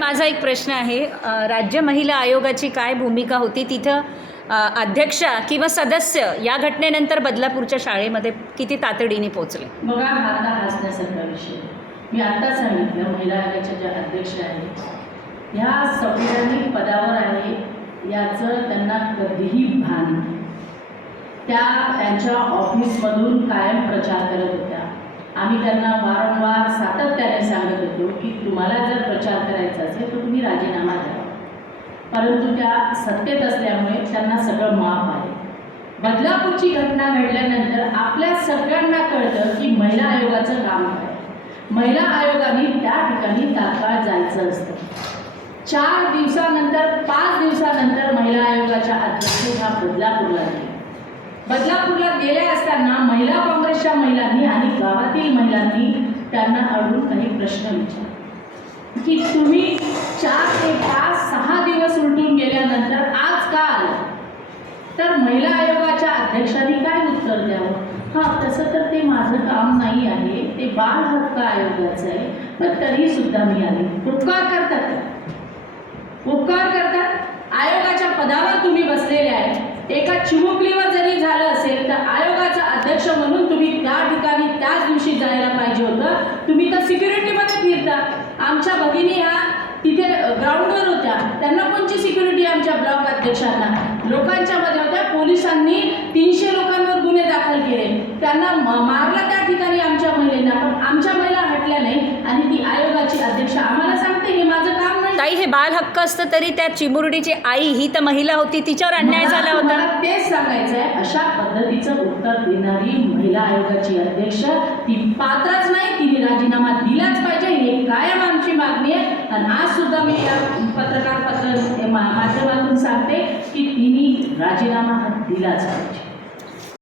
माझा एक प्रश्न आहे. राज्य महिला आयोगाची काय भूमिका होती? तिथं अ, अध्यक्षा किंवा सदस्य या घटनेनंतर बदलापूरच्या शाळेमध्ये किती तातडीने पोहोचले? बघा हा आता हसण्यासारखा विषय. मी आत्ताच सांगितलं महिला आयोगाच्या ज्या अध्यक्ष आहेत ह्या संविधानिक पदावर आहे याचं त्यांना कधीही भान नाही. त्या त्यांच्या ऑफिसमधून कायम प्रचार करत होत्या. आम्ही त्यांना वारंवार सातत्याने सांगत होतो की तुम्हाला जर प्रचार करायचा असेल तर तुम्ही राजीनामा द्यावा. परंतु त्या सत्तेत असल्यामुळे त्यांना सगळं माफ आहे. बदलापूरची घटना घडल्यानंतर आपल्या सगळ्यांना कळतं की महिला आयोगाचं काम काय महिला आयोगाने त्या ठिकाणी तात्काळ जायचं असतं. चार दिवसानंतर पाच दिवसानंतर महिला आयोगाच्या अध्यक्ष ह्या बदलापूरला गेले. बदलापूरला गेल्या असताना महिला काँग्रेसच्या महिलांनी आणि गावातील महिलांनी त्यांना अडून काही प्रश्न विचारले. की तुम्ही चार ते पाच सहा दिवस उलटून गेल्यानंतर आज का आलं तर महिला आयोगाच्या अध्यक्षांनी काय उत्तर द्यावं? हां तसं तर ते माझं काम नाही आहे. ते बाल हक्क आयोगाचं आहे. पण तरी सुद्धा मी आले. उपकार करतात. उपकार करतात. आयोगाच्या पदावर तुम्ही बसलेले आहे. एका चिमुकलीवर जरी झालं असेल तर आयोगाचा अध्यक्ष म्हणून तुम्ही त्या ठिकाणी त्याच दिवशी जायला पाहिजे होतं. तुम्ही तर सिक्युरिटीमध्ये आमच्या भगिनी ह्या तिथे ग्राउंडवर होत्या. त्यांना कोणची सिक्युरिटी आमच्या ब्लॉक अध्यक्षांना? लोकांच्या मध्ये होत्या. पोलिसांनी तीनशे लोकांवर गुन्हे दाखल केले. त्यांना मारलं त्या ठिकाणी आमच्या महिलेला पण आमच्या महिला हटल्या नाही आणि ती आयोगाची अध्यक्ष आम्हाला सांगते हे माझं काम नाही. ताई हे बाल हक्क असतं तरी त्या चिमुरडीची आई ही तर महिला होती. तिच्यावर अन्याय झाला होता. तेच सांगायचं आहे अशा पद्धतीचं उत्तर देणारी महिला आयोगाची अध्यक्ष ती पात्रच तुम्ही राजीनामा दिलाच पाहिजे हे कायम आमची मागणी आहे. आणि आज सुद्धा मी या पत्रकार पत्र माध्यमातून सांगते की तिने राजीनामा हा दिलाच पाहिजे.